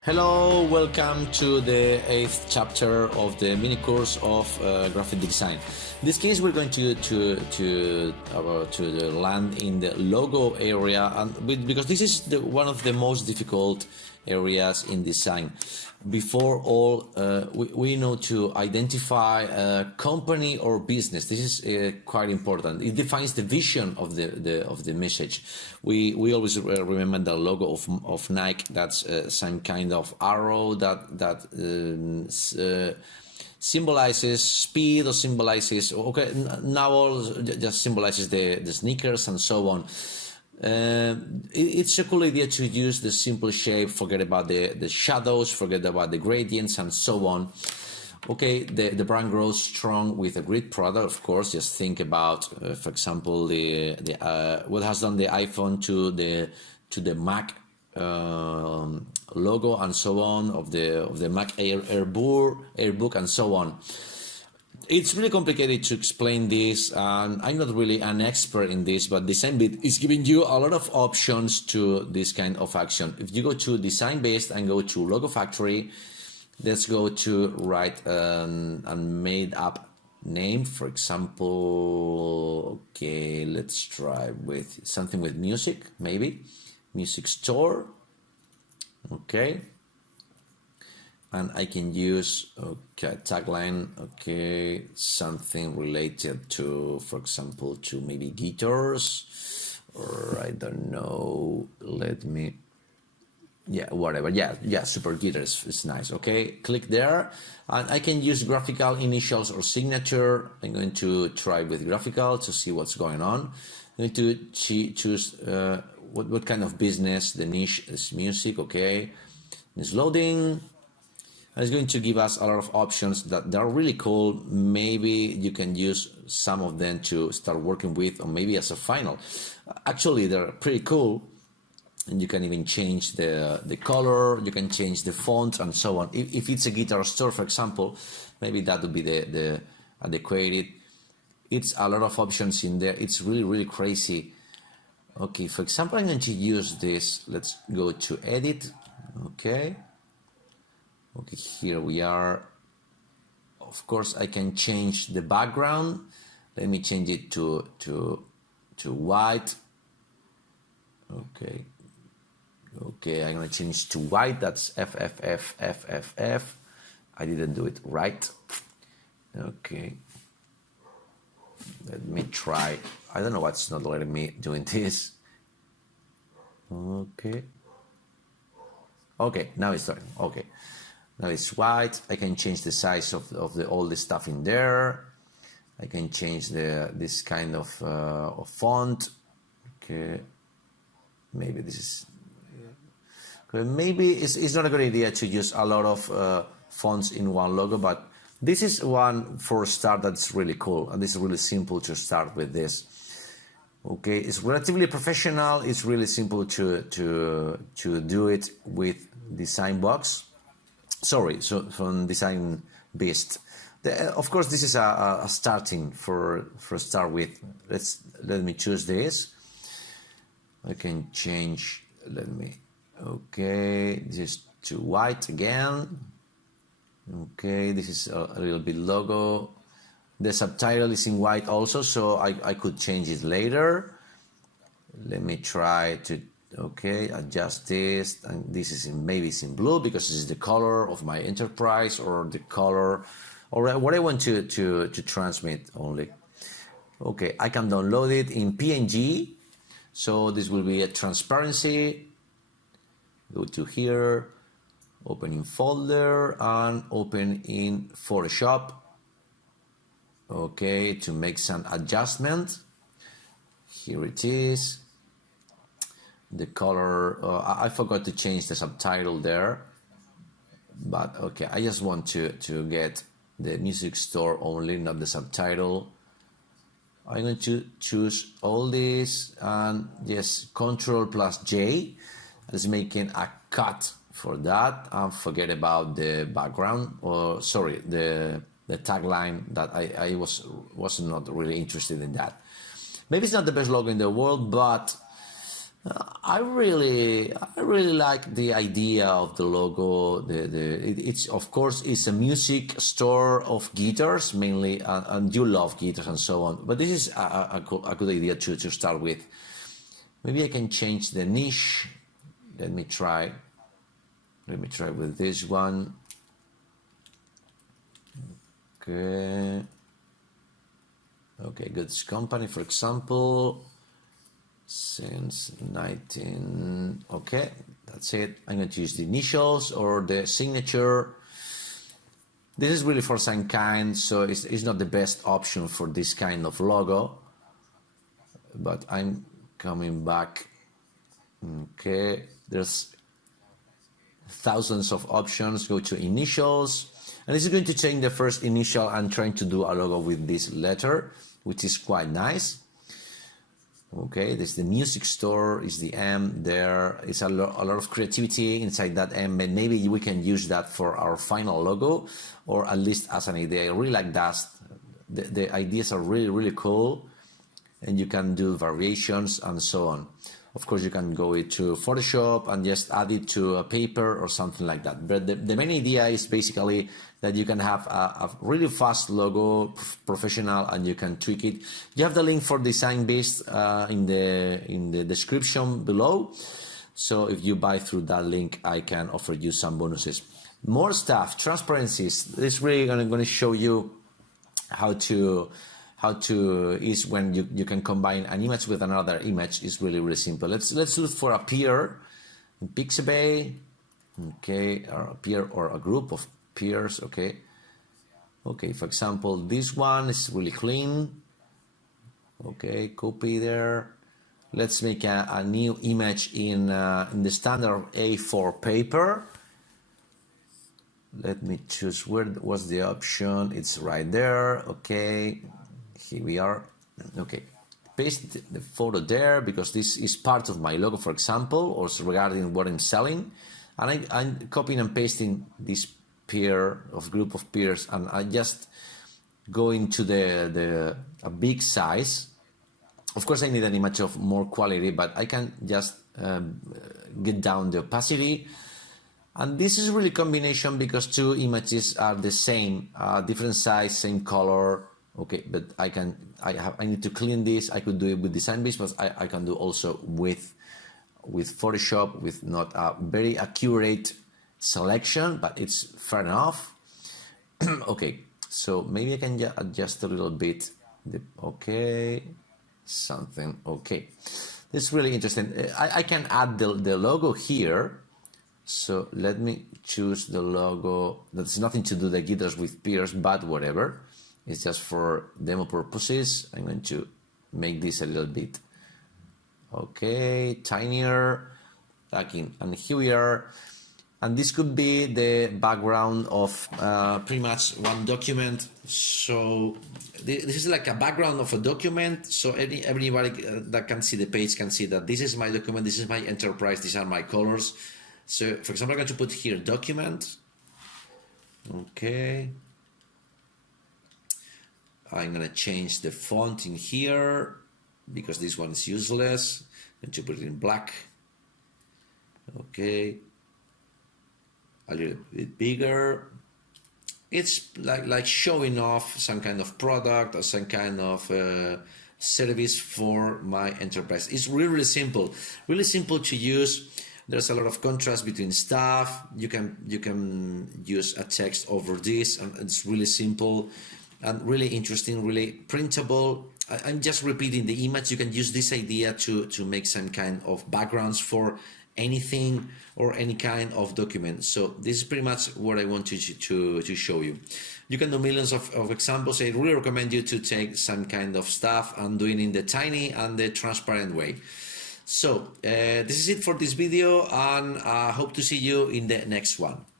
Hello, welcome to the 8th chapter of the mini course of graphic design. In this case, we're going to land in the logo area, and because this is one of the most difficult areas in design. Before all, we know to identify a company or business. This is quite important. It defines the vision of the message. We always remember the logo of Nike. That's some kind of arrow that symbolizes speed or symbolizes now all just symbolizes the sneakers and so on. It's a cool idea to use the simple shape, forget about the shadows, forget about the gradients and so on. Okay, the brand grows strong with a great product, of course. Just think about, for example, what has done the iPhone to the Mac logo and so on, of the Mac Airbook and so on. It's really complicated to explain this, and I'm not really an expert in this, but DesignBeast is giving you a lot of options to this kind of action. If you go to DesignBeast and go to Logo Factory, let's go to write a made up name, for example. Okay, let's try with something with music, maybe music store. Okay, and I can use tagline, something related to, for example, to maybe guitars, or I don't know, whatever, super guitars is nice. Okay, click there, and I can use graphical initials or signature. I'm going to try with graphical to see what's going on. I'm going to choose what kind of business. The niche is music. Okay, it's loading. And it's going to give us a lot of options that are really cool. Maybe you can use some of them to start working with, or maybe as a final. Actually, they're pretty cool. And you can even change the color, you can change the font and so on. If it's a guitar store, for example, maybe that would be the adequate. It's a lot of options in there. It's really, really crazy. Okay, for example, I'm going to use this. Let's go to edit. Okay, here we are. Of course, I can change the background. Let me change it to white. Okay, I'm going to change to white. That's FFF. I didn't do it right. Okay, let me try. I don't know what's not letting me doing this. Okay, now it's starting. Okay, now it's white. I can change the size of all the stuff in there. I can change this kind of font. Okay, maybe this is. Maybe it's not a good idea to use a lot of fonts in one logo, but this is one for a start that's really cool, and this is really simple to start with this. Okay, it's relatively professional. It's really simple to do it with DesignBox. Sorry, so from DesignBeast. Of course, this is a starting for start with. Let me choose this. I can change. This to white again. Okay, this is a little bit logo. The subtitle is in white also, so I could change it later. Let me try to adjust this, and this is maybe it's in blue because this is the color of my enterprise, or the color, or what I want to transmit only. Okay, I can download it in PNG, so this will be a transparency. Go to here, open in folder, and open in Photoshop. Okay, to make some adjustment. Here it is. The color, I forgot to change the subtitle there, but okay, I just want to get the music store only, not the subtitle. I'm going to choose all this, and yes, Ctrl+J. It's making a cut for that, and forget about the background, or sorry, the tagline that I was not really interested in that. Maybe it's not the best logo in the world, but I really like the idea of the logo. It's of course it's a music store of guitars mainly, and you love guitars and so on. But this is a good idea to start with. Maybe I can change the niche. Let me try with this one. Okay. Okay, goods company, for example. Since 19, okay, that's it. I'm going to use the initials or the signature. This is really for some kind, so it's not the best option for this kind of logo, but I'm coming back. Okay, there's thousands of options. Go to initials, and this is going to change the first initial. I'm trying to do a logo with this letter, which is quite nice. Okay, there's the music store, is the M there. It's a lot of creativity inside that M, and maybe we can use that for our final logo, or at least as an idea. I really like that. The ideas are really cool, and you can do variations and so on. Of course, you can go into Photoshop and just add it to a paper or something like that. But the main idea is basically that you can have a really fast logo, professional, and you can tweak it. You have the link for DesignBeast in the description below. So if you buy through that link, I can offer you some bonuses. More stuff, transparencies. This is really going to show you how to is when you can combine an image with another image. Is really simple. Let's look for a peer in Pixabay. Okay, or a peer or a group of peers. Okay, for example, this one is really clean. Okay, copy there. Let's make a new image in the standard A4 paper. Let me choose where was the option. It's right there. Okay, here we are. Okay, paste the photo there because this is part of my logo, for example, or regarding what I'm selling. And I'm copying and pasting this peer of group of peers, and I just go into a big size. Of course, I need an image of more quality, but I can just get down the opacity. And this is really combination because two images are the same, different size, same color. Okay, but I need to clean this. I could do it with DesignBeast, but I can do also with Photoshop with not a very accurate selection, but it's fair enough. Okay, so maybe I can adjust a little bit. Okay, something. Okay, this is really interesting. I can add the logo here. So let me choose the logo. That's nothing to do the guitars with peers, but whatever. It's just for demo purposes. I'm going to make this a little bit, okay, tinier. And here we are. And this could be the background of pretty much one document. So this is like a background of a document. So everybody that can see the page can see that this is my document, this is my enterprise, these are my colors. So for example, I'm going to put here document. Okay. I'm going to change the font in here because this one is useless. I'm going to put it in black. Okay. A little bit bigger. It's like showing off some kind of product or some kind of service for my enterprise. It's really simple to use. There's a lot of contrast between stuff. You can use a text over this, and it's really simple and really interesting, really printable. I'm just repeating the image. You can use this idea to make some kind of backgrounds for anything or any kind of document. So this is pretty much what I want to show you. You can do millions of examples. I really recommend you to take some kind of stuff and doing it in the tiny and the transparent way. So this is it for this video, and I hope to see you in the next one.